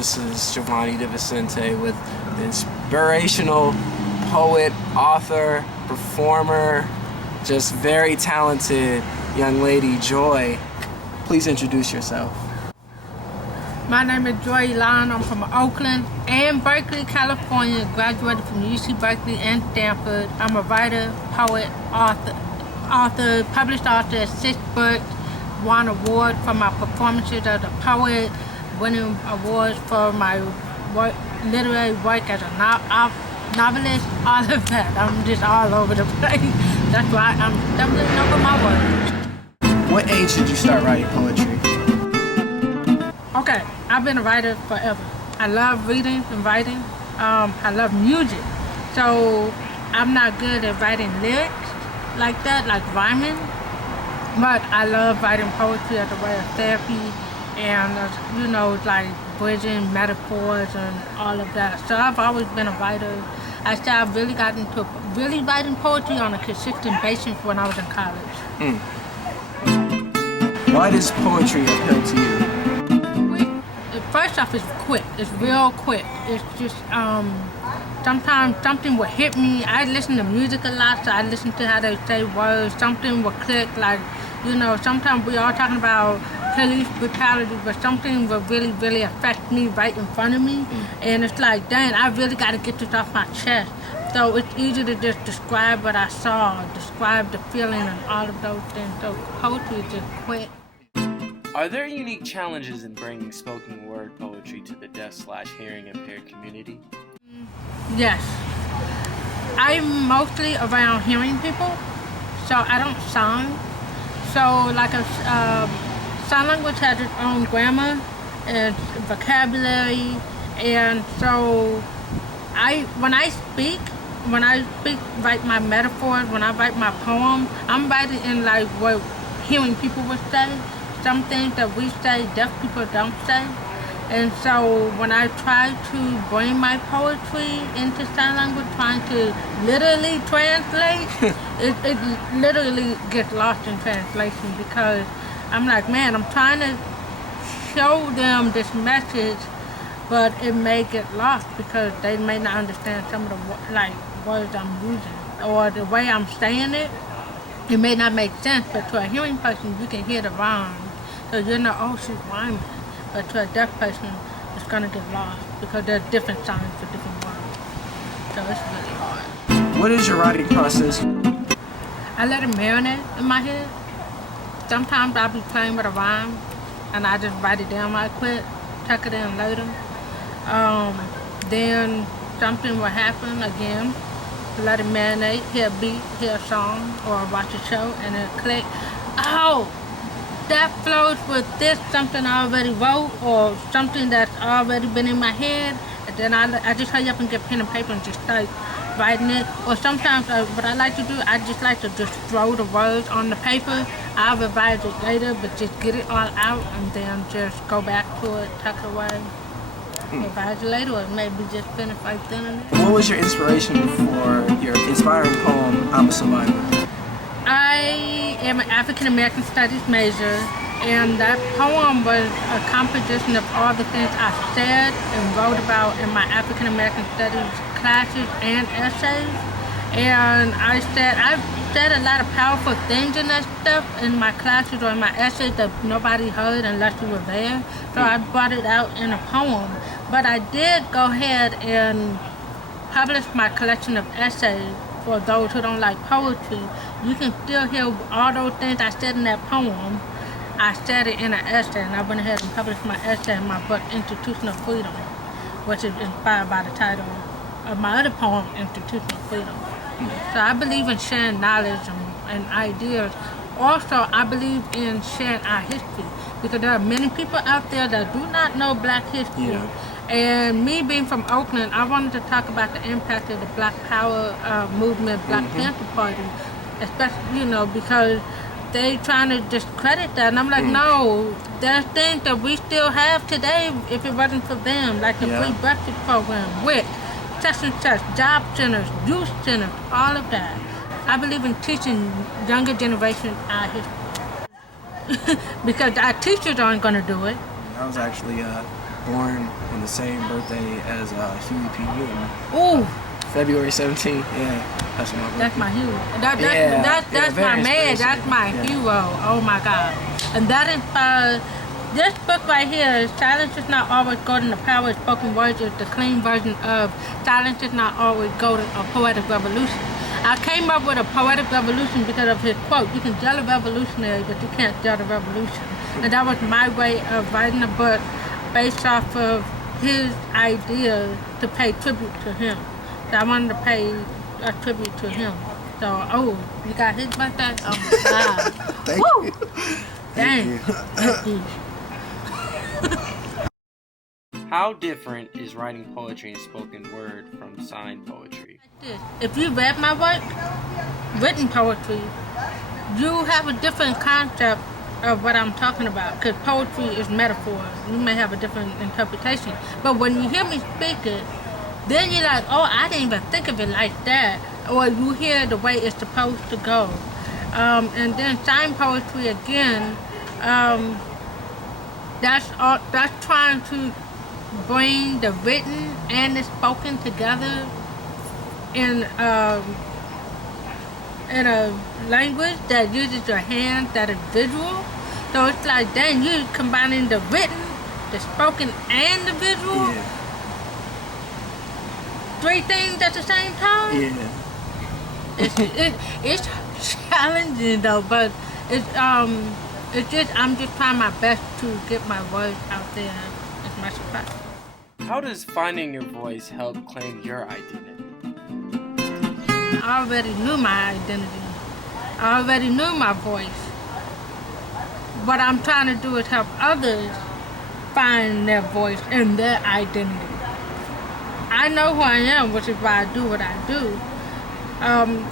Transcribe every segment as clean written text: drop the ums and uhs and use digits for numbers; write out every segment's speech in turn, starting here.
This is Giovanni De Vicente with the inspirational poet, author, performer, just very talented young lady, Joy. Please introduce yourself. My name is Joy Elan. I'm from Oakland and Berkeley, California. Graduated from UC Berkeley and Stanford. I'm a writer, poet, author, published author at 6 books. Won award for my performances as a poet. Winning awards for my literary work as a novelist. All of that. I'm just all over the place. That's why I'm stumbling over my words. What age did you start writing poetry? Okay, I've been a writer forever. I love reading and writing. I love music. So I'm not good at writing lyrics like that, like rhyming. But I love writing poetry as a way of therapy and, like bridging metaphors and all of that. So I've always been a writer. I said I really got into really writing poetry on a consistent basis when I was in college. Why does poetry appeal to you? First off, it's quick. It's real quick. It's just, sometimes something will hit me. I listen to music a lot, so I listen to how they say words. Something will click, like, sometimes we all talking about police brutality, but something will really, really affect me right in front of me. And it's like, dang, I really got to get this off my chest. So it's easy to just describe what I saw, describe the feeling and all of those things. So poetry is just quick. Are there unique challenges in bringing spoken word poetry to the deaf/hearing impaired community? Yes. I'm mostly around hearing people, so I don't sing. So like sign language has its own grammar and vocabulary, and so when I speak, write my metaphors, when I write my poem, I'm writing in like what hearing people would say. Some things that we say, deaf people don't say. And so when I try to bring my poetry into sign language, trying to literally translate, it literally gets lost in translation because I'm like, man, I'm trying to show them this message, but it may get lost because they may not understand some of the words I'm using or the way I'm saying it. It may not make sense, but to a hearing person, you can hear the rhyme. So oh, she's rhyming. But to a deaf person, it's going to get lost because there's different signs for different words. So it's really hard. What is your writing process? I let it marinate in my head. Sometimes I'll be playing with a rhyme and I just write it down right quick, tuck it in later. Then something will happen again. Let it marinate, hear a beat, hear a song, or watch a show, and it'll click. Oh! That flows with this, something I already wrote, or something that's already been in my head, and then I just hurry up and get pen and paper and just start writing it. Or sometimes what I like to do, I just like to just throw the words on the paper. I'll revise it later, but just get it all out and then just go back to it, tuck it away, revise it later, or maybe just finish right then and there. What was your inspiration for your inspiring poem, I'm a Survivor? I am an African American Studies major, and that poem was a composition of all the things I said and wrote about in my African American Studies classes and essays. And I've said a lot of powerful things in that stuff in my classes or in my essays that nobody heard unless you were there. So I brought it out in a poem. But I did go ahead and publish my collection of essays. For those who don't like poetry, you can still hear all those things I said in that poem. I said it in an essay, and I went ahead and published my essay in my book, Institutional Freedom, which is inspired by the title of my other poem, Institutional Freedom. So I believe in sharing knowledge and ideas. Also, I believe in sharing our history, because there are many people out there that do not know Black history. Yeah. And me being from Oakland, I wanted to talk about the impact of the Black Power movement, Black Panther Party, especially, because they trying to discredit that. And I'm like, no, there's things that we still have today if it wasn't for them, like the free breakfast program, WIC, such and such, job centers, youth centers, all of that. I believe in teaching younger generations our history. Because our teachers aren't going to do it. That was actually born on the same birthday as Huey P. Newton. Ooh, February 17th. Yeah, that's my birthday. that's my hero. That's very my man. inspirational. That's my Yeah. hero. Oh my God. And that inspires. This book right here, Silence is Not Always Golden, The Power of Spoken Words, is the clean version of Silence is Not Always Golden, A Poetic Revolution. I came up with a poetic revolution because of his quote, you can judge a revolutionary, but you can't judge a revolution. And that was my way of writing a book based off of his ideas to pay tribute to him. So I wanted to pay a tribute to him. So, you got his birthday? Oh my God. Thank Woo! you. Dang. Thank you. How different is writing poetry and spoken word from signed poetry? If you read my work, written poetry, you have a different concept of what I'm talking about, because poetry is metaphor. You may have a different interpretation. But when you hear me speak it, then you're like, oh, I didn't even think of it like that. Or you hear the way it's supposed to go. And then signed poetry again, that's trying to bring the written and the spoken together in a language that uses your hands, that is visual. So it's like, dang, you combining the written, the spoken, and the visual. Yeah. 3 things at the same time. Yeah. It's challenging though, but it's just I'm just trying my best to get my voice out there as much as possible. How does finding your voice help claim your identity? I already knew my identity. I already knew my voice. What I'm trying to do is help others find their voice and their identity. I know who I am, which is why I do what I do.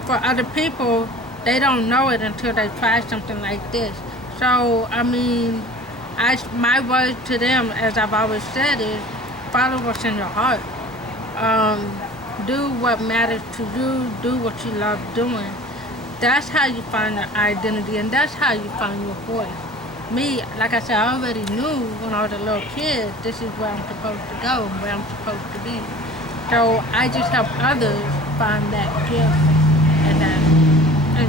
For other people, they don't know it until they try something like this. So, I mean, my words to them, as I've always said, is follow what's in your heart. Do what matters to you. Do what you love doing. That's how you find your identity, and that's how you find your voice. Me, like I said, I already knew when I was a little kid, this is where I'm supposed to go and where I'm supposed to be. So I just help others find that gift and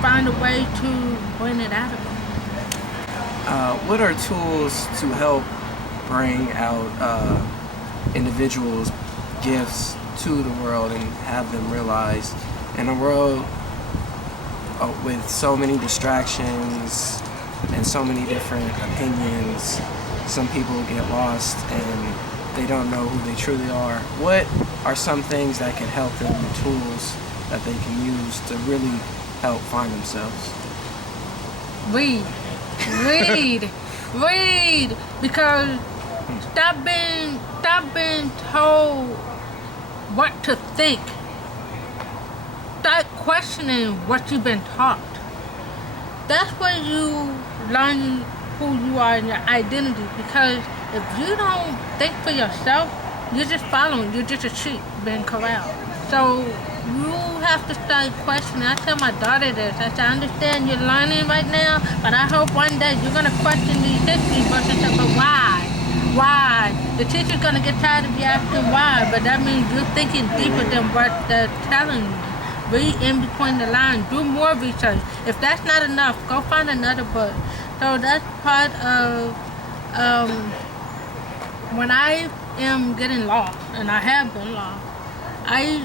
find a way to bring it out of them. What are tools to help bring out individuals' gifts to the world and have them realize in a world with so many distractions and so many different opinions, some people get lost and they don't know who they truly are. What are some things that can help them, the tools that they can use to really help find themselves? Read. Because stop being told what to think. Start questioning what you've been taught. That's when you learn who you are and your identity. Because if you don't think for yourself, you're just following. You're just a sheep being corralled. So you have to start questioning. I tell my daughter this. I say, I understand you're learning right now, but I hope one day you're going to question these history books and say, but why? Why? The teacher's going to get tired of you asking why, but that means you're thinking deeper than what they're telling you. Read in between the lines. Do more research. If that's not enough, go find another book. So that's part of when I am getting lost, and I have been lost, I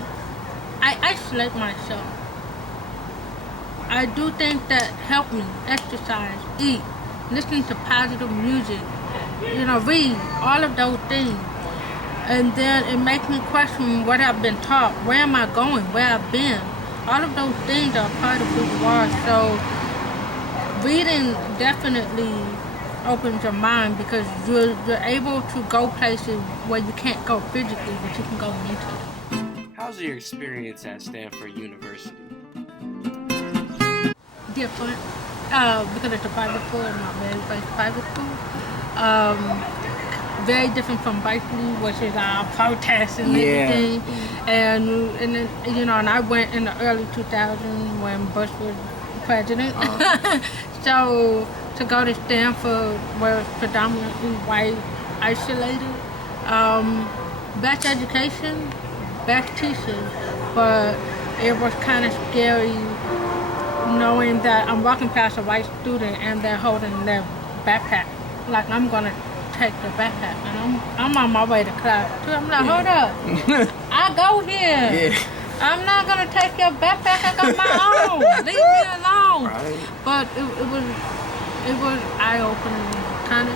isolate myself. I do things that help me. Exercise, eat, listen to positive music, read, all of those things. And then it makes me question what I've been taught. Where am I going? Where I've been? All of those things are part of who you are. So reading definitely opens your mind because you're able to go places where you can't go physically, but you can go mentally. How's your experience at Standford University? Different, because it's a private school and not very private school. Very different from Berkeley, which is protests and everything. And then, and I went in the early 2000s when Bush was president. So to go to Stanford, where it's predominantly white, I isolated. Best education, best teachers, but it was kind of scary knowing that I'm walking past a white student and they're holding their backpack. Like I'm gonna take the backpack and I'm on my way to class too. I'm like, hold up, I go here. Yeah. I'm not gonna take your backpack. I got my own. Leave me alone. Right. But it was eye opening, kind of.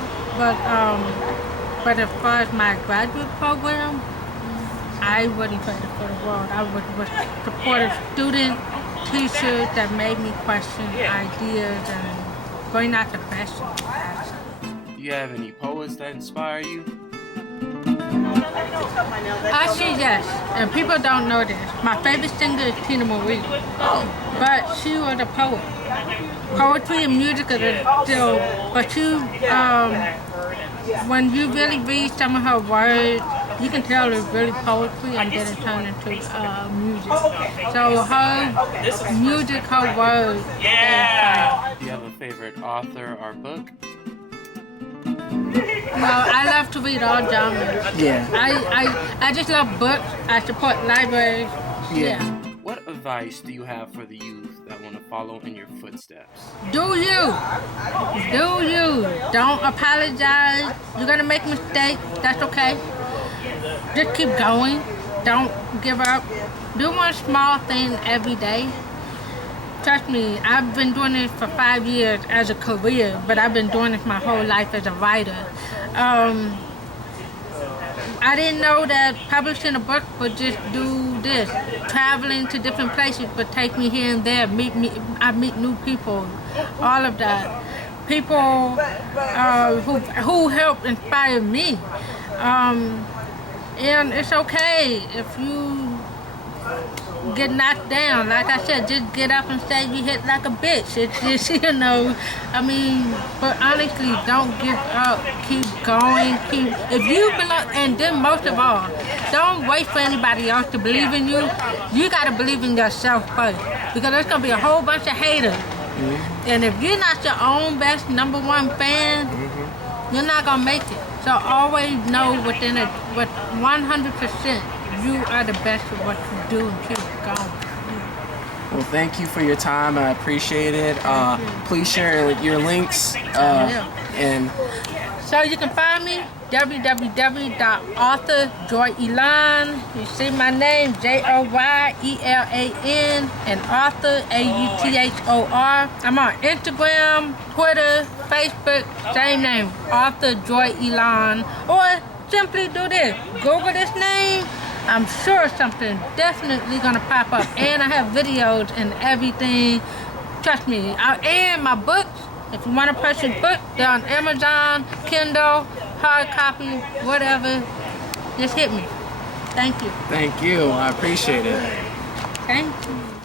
But as far as my graduate program, I wouldn't trade it for the world. I would support a student, teachers that made me question ideas and bring out the best in class. Do you have any poets that inspire you? Actually, yes, and people don't know this. My favorite singer is Tina Marie, but she was a poet. Poetry and music are still, but when you really read some of her words, you can tell it's really poetry and then it turns into music. So her music, her words, they inspire. Do you have a favorite author or book? Well, I love to read all genres. Yeah. I just love books. I support libraries. Yeah. What advice do you have for the youth that want to follow in your footsteps? Do you. Do you. Don't apologize. You're going to make mistakes. That's okay. Just keep going. Don't give up. Do one small thing every day. Trust me, I've been doing this for 5 years as a career, but I've been doing this my whole life as a writer. I didn't know that publishing a book would just do this. Traveling to different places would take me here and there. I meet new people, all of that. People who helped inspire me. And it's okay if you get knocked down. Like I said, just get up and say you hit like a bitch. It's just, I mean, but honestly, don't give up. Keep going. If you belong, and then most of all, don't wait for anybody else to believe in you. You got to believe in yourself first, because there's going to be a whole bunch of haters. Mm-hmm. And if you're not your own best #1 fan, you're not going to make it. So always know with 100%, you are the best at what you do, and keep going. Well, thank you for your time. I appreciate it. Please share your links. And so you can find me www.authorjoyelan. You see my name, JOYELAN, and author AUTHOR. I'm on Instagram, Twitter, Facebook, same name, Author Joy Elan. Or simply do this. Google this name. I'm sure something definitely gonna pop up, and I have videos and everything. Trust me. And my books, if you want to purchase books, they're on Amazon, Kindle, hard copy, whatever. Just hit me. Thank you. thank you. I appreciate it. Thank you.